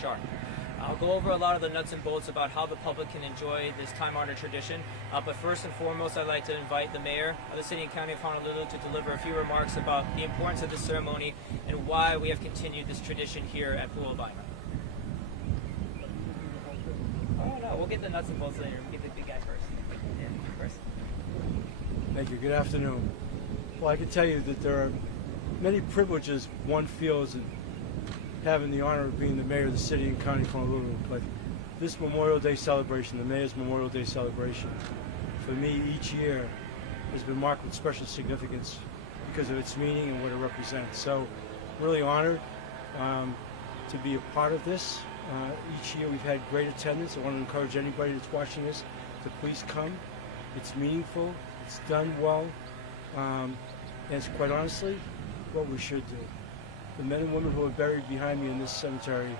sharp. I'll go over a lot of the nuts and bolts about how the public can enjoy this time-honored tradition, but first and foremost, I'd like to invite the Mayor of the City and County of Honolulu to deliver a few remarks about the importance of this ceremony and why we have continued this tradition here at Pu'u'awaina. Oh no, we'll get the nuts and bolts later. We'll get the big guy first. Yeah, first. Thank you. Good afternoon. Well, I can tell you that there are many privileges one feels in having the honor of being the mayor of the city and county of Honolulu, but this Memorial Day celebration, the Mayor's Memorial Day celebration, for me each year has been marked with special significance because of its meaning and what it represents. So, really honored to be a part of this. Each year we've had great attendance. I want to encourage anybody that's watching this to please come. It's meaningful, it's done well, and it's quite honestly what we should do. The men and women who are buried behind me in this cemetery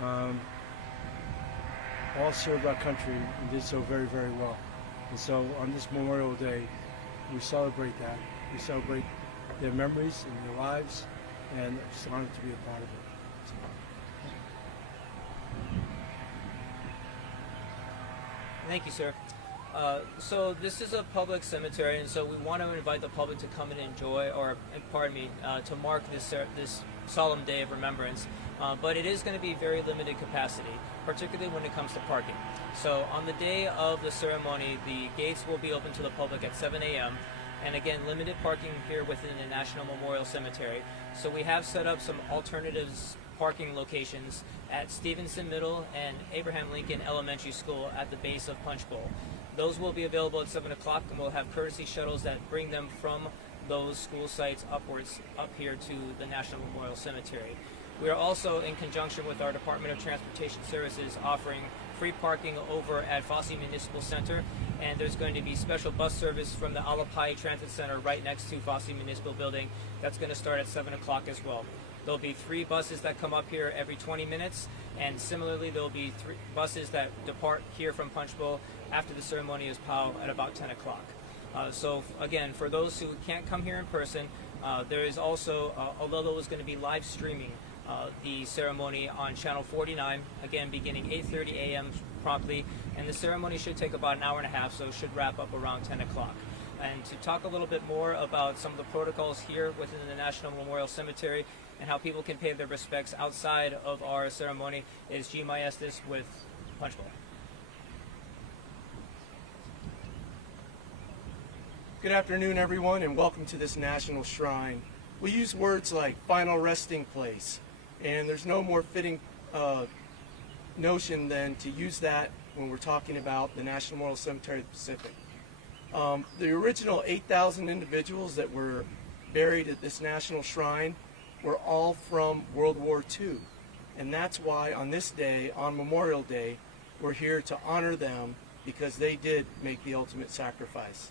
all served our country and did so very, very well. And so on this Memorial Day, we celebrate that. We celebrate their memories and their lives, and I'm just honored to be a part of it. Thank you, sir. So this is a public cemetery, and so we want to invite the public to come and enjoy, or pardon me, to mark this solemn day of remembrance. But it is going to be very limited capacity, particularly when it comes to parking. So on the day of the ceremony, the gates will be open to the public at 7 a.m. And again, limited parking here within the National Memorial Cemetery. So we have set up some alternatives parking locations at Stevenson Middle and Abraham Lincoln Elementary School at the base of Punch Bowl. Those will be available at 7 o'clock, and we'll have courtesy shuttles that bring them from those school sites upwards up here to the National Memorial Cemetery. We are also, in conjunction with our Department of Transportation Services, offering free parking over at Fosse Municipal Center, and there's going to be special bus service from the Alapai Transit Center right next to Fosse Municipal Building. That's going to start at 7 o'clock as well. There'll be 3 buses that come up here every 20 minutes, and similarly there'll be 3 buses that depart here from Punch Bowl after the ceremony is POW at about 10 o'clock. So again, for those who can't come here in person, there is also, although there was going to be live streaming the ceremony on Channel 49, again beginning 8:30 a.m. promptly, and the ceremony should take about an hour and a half, so it should wrap up around 10 o'clock. And to talk a little bit more about some of the protocols here within the National Memorial Cemetery and how people can pay their respects outside of our ceremony is G. Maestas with Punch Bowl. Good afternoon, everyone, and welcome to this National Shrine. We use words like final resting place, and there's no more fitting notion than to use that when we're talking about the National Memorial Cemetery of the Pacific. The original 8,000 individuals that were buried at this National Shrine were all from World War II, and that's why on this day, on Memorial Day, we're here to honor them because they did make the ultimate sacrifice.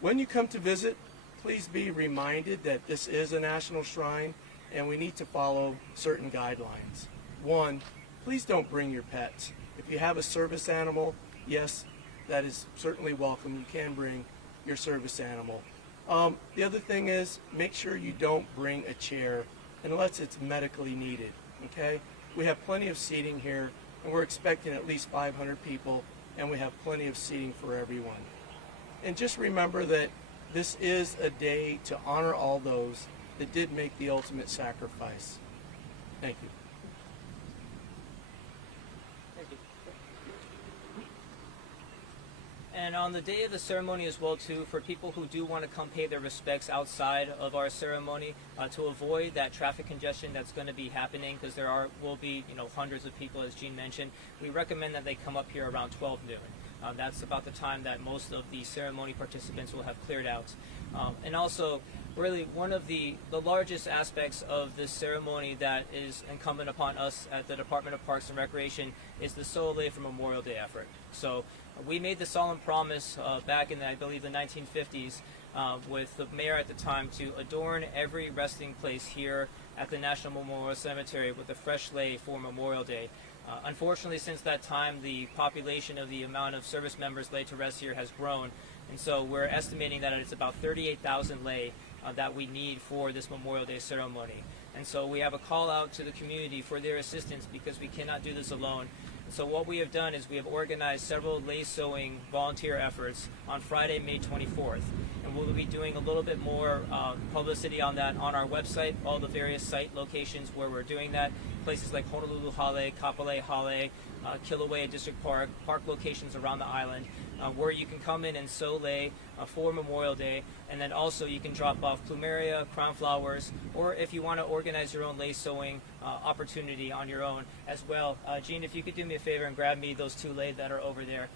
When you come to visit, please be reminded that this is a national shrine and we need to follow certain guidelines. 1, please don't bring your pets. If you have a service animal, yes, that is certainly welcome. You can bring your service animal. The other thing is, make sure you don't bring a chair unless it's medically needed, okay? We have plenty of seating here, and we're expecting at least 500 people, and we have plenty of seating for everyone. And just remember that this is a day to honor all those that did make the ultimate sacrifice. Thank you. Thank you. And on the day of the ceremony as well, too, for people who do want to come pay their respects outside of our ceremony, to avoid that traffic congestion that's going to be happening, because will be hundreds of people, as Gene mentioned, we recommend that they come up here around 12 noon. That's about the time that most of the ceremony participants will have cleared out. And also, really, one of the largest aspects of this ceremony that is incumbent upon us at the Department of Parks and Recreation is the Sololei for Memorial Day effort. So we made the solemn promise back in, I believe, the 1950s with the mayor at the time to adorn every resting place here at the National Memorial Cemetery with a fresh lei for Memorial Day. Unfortunately, since that time, the population of the amount of service members laid to rest here has grown, and so we're estimating that it's about 38,000 lei that we need for this Memorial Day ceremony. And so we have a call out to the community for their assistance because we cannot do this alone. So what we have done is we have organized several lace sewing volunteer efforts on Friday, May 24th. And we'll be doing a little bit more publicity on that on our website, all the various site locations where we're doing that, places like Honolulu Hale, Kapolei Hale, Kilauea District Park, park locations around the island, where you can come in and sew lei for Memorial Day, and then also you can drop off plumeria, crown flowers, or if you want to organize your own lace sewing opportunity on your own as well. Jean, if you could do me a favor and grab me those 2 lei that are over there.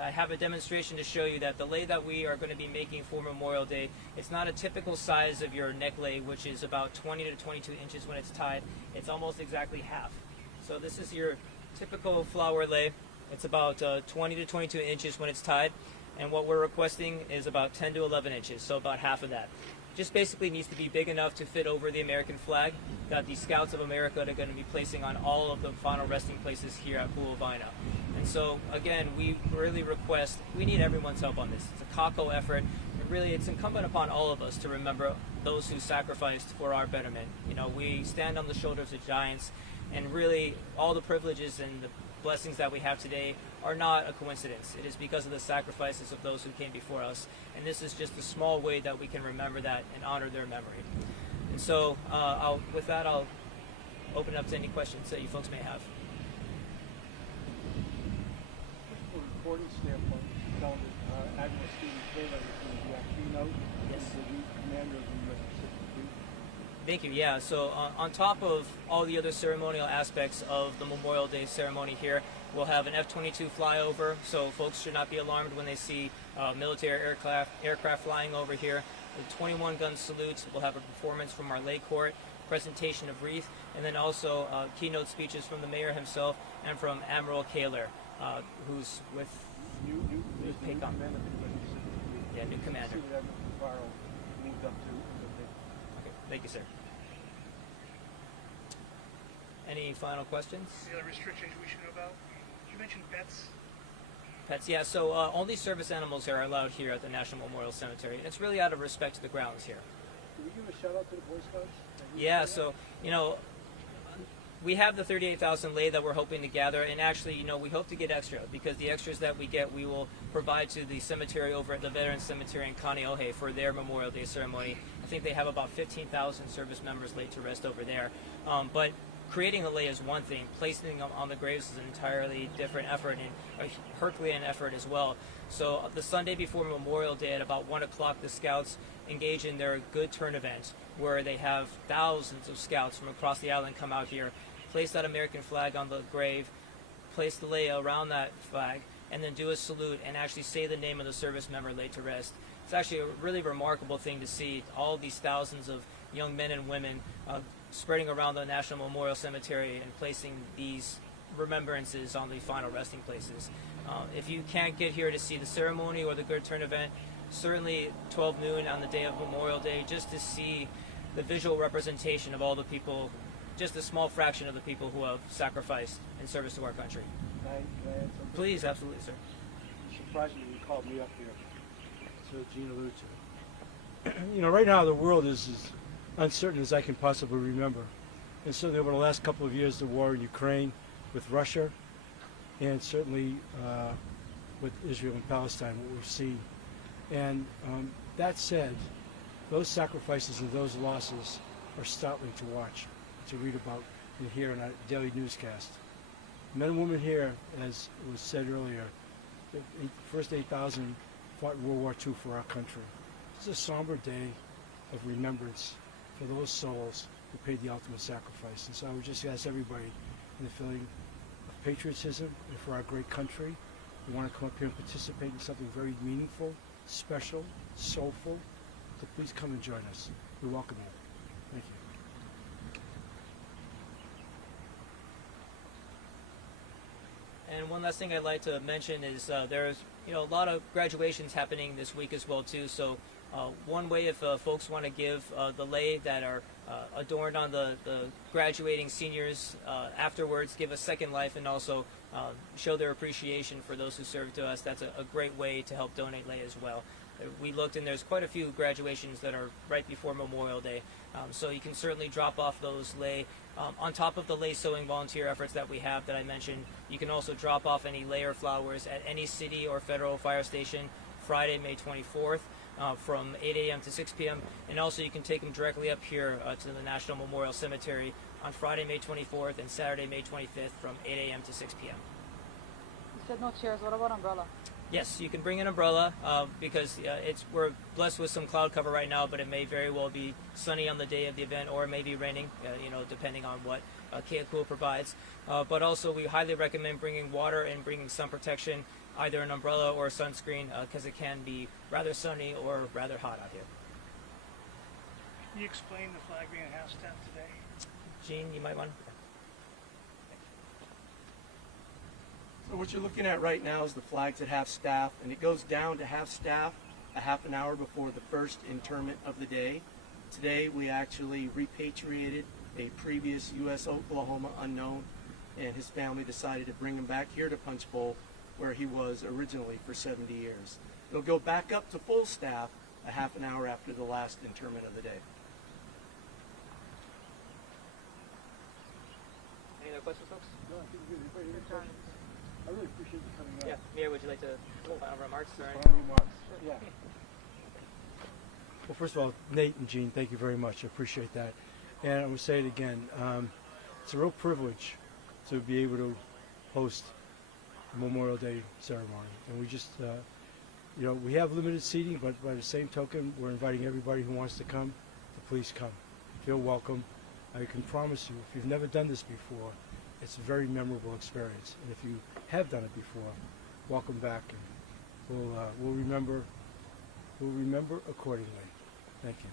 I have a demonstration to show you that the lei that we are going to be making for Memorial Day, it's not a typical size of your neck lei, which is about 20 to 22 inches when it's tied. It's almost exactly half. So this is your typical flower lei. It's about 20 to 22 inches when it's tied, and what we're requesting is about 10 to 11 inches, so about half of that. Just basically needs to be big enough to fit over the American flag that the Scouts of America are going to be placing on all of the final resting places here at Pu'uwaina. And so, again, we really request, we need everyone's help on this. It's a kako effort. And really, it's incumbent upon all of us to remember those who sacrificed for our betterment. You know, we stand on the shoulders of giants, and really, all the privileges and the blessings that we have today are not a coincidence. It is because of the sacrifices of those who came before us. And this is just a small way that we can remember that and honor their memory. And so, with that, I'll open it up to any questions that you folks may have. From a recording standpoint, tell that Admiral Stephen Taylor is going to be our keynote. Yes. He's the new commander of the U.S. Pacific Fleet. Thank you. Yeah, so on top of all the other ceremonial aspects of the Memorial Day ceremony here, we'll have an F-22 flyover, so folks should not be alarmed when they see military aircraft flying over here. The 21-gun salute, we'll have a performance from our lei court, presentation of wreath, and then also keynote speeches from the mayor himself and from Admiral Kaler, who's with New PACOM. commander of the U.S. Pacific Fleet. Yeah, new commander. See what Admiral Farrell moved up to. Okay, thank you, sir. Any final questions? Any other restrictions we should know about? You mentioned pets. Pets, yeah, so only service animals are allowed here at the National Memorial Cemetery, and it's really out of respect to the grounds here. Can we give a shout out to the Boy Scouts? Yeah, so, you know, we have the 38,000 lei that we're hoping to gather, and actually, you know, we hope to get extra, because the extras that we get, we will provide to the cemetery over at the Veterans Cemetery in Kaneohe for their Memorial Day ceremony. I think they have about 15,000 service members laid to rest over there. But creating a lei is one thing. Placing them on the graves is an entirely different effort, and a Herculean effort as well. So the Sunday before Memorial Day at about 1 o'clock, the Scouts engage in their Good Turn event, where they have thousands of Scouts from across the island come out here, place that American flag on the grave, place the lei around that flag, and then do a salute and actually say the name of the service member laid to rest. It's actually a really remarkable thing to see all these thousands of young men and women spreading around the National Memorial Cemetery and placing these remembrances on the final resting places. If you can't get here to see the ceremony or the Good Turn event, certainly 12 noon on the day of Memorial Day, just to see the visual representation of all the people, just a small fraction of the people who have sacrificed in service to our country. Can I add something? Please, absolutely, sir. Surprisingly, you called me up here. So Gene alluded to it. You know, right now the world is as uncertain as I can possibly remember. And certainly over the last couple of years, the war in Ukraine with Russia, and certainly with Israel and Palestine, what we've seen. And that said, those sacrifices and those losses are startling to watch, to read about and hear in our daily newscast. Men and women here, as was said earlier, the first 8,000 fought in World War II for our country. It's a somber day of remembrance for those souls who paid the ultimate sacrifice. And so I would just ask everybody in the feeling of patriotism and for our great country, we want to come up here and participate in something very meaningful, special, soulful, so please come and join us. We welcome you. Thank you. And one last thing I'd like to mention is there's a lot of graduations happening this week as well too. So one way, if folks want to give the lei that are adorned on the graduating seniors afterwards, give a second life and also show their appreciation for those who served to us, that's a great way to help donate lei as well. we looked and there's quite a few graduations that are right before Memorial Day. So you can certainly drop off those lei. On top of the lei sewing volunteer efforts that we have that I mentioned, you can also drop off any layer flowers at any city or federal fire station Friday, May 24th. From 8 a.m. to 6 p.m. And also you can take them directly up here to the National Memorial Cemetery on Friday, May 24th and Saturday, May 25th from 8 a.m. to 6 p.m. You said no chairs. What about umbrella? Yes, you can bring an umbrella because we're blessed with some cloud cover right now, but it may very well be sunny on the day of the event, or it may be raining, depending on what Keakua provides. But also, we highly recommend bringing water and bringing sun protection, either an umbrella or sunscreen, because it can be rather sunny or rather hot out here. Can you explain the flag being at half-staff today? Gene, you might want. So what you're looking at right now is the flags at half staff, and it goes down to half staff a half an hour before the first interment of the day. Today we actually repatriated a previous U.S. Oklahoma unknown, and his family decided to bring him back here to Punch Bowl, where he was originally for 70 years. It'll go back up to full staff a half an hour after the last interment of the day. Any other questions, folks? No, I think we're good. I really appreciate you coming out. Yeah, Mayor, would you like to final remarks? Final remarks. Yeah. Well, first of all, Nate and Gene, thank you very much. I appreciate that. And I'm going to say it again. It's a real privilege to be able to host the Memorial Day ceremony. And we just, we have limited seating, but by the same token, we're inviting everybody who wants to come to please come. Feel welcome. I can promise you, if you've never done this before, it's a very memorable experience. And if you have done it before, welcome back, and we'll remember accordingly. Thank you.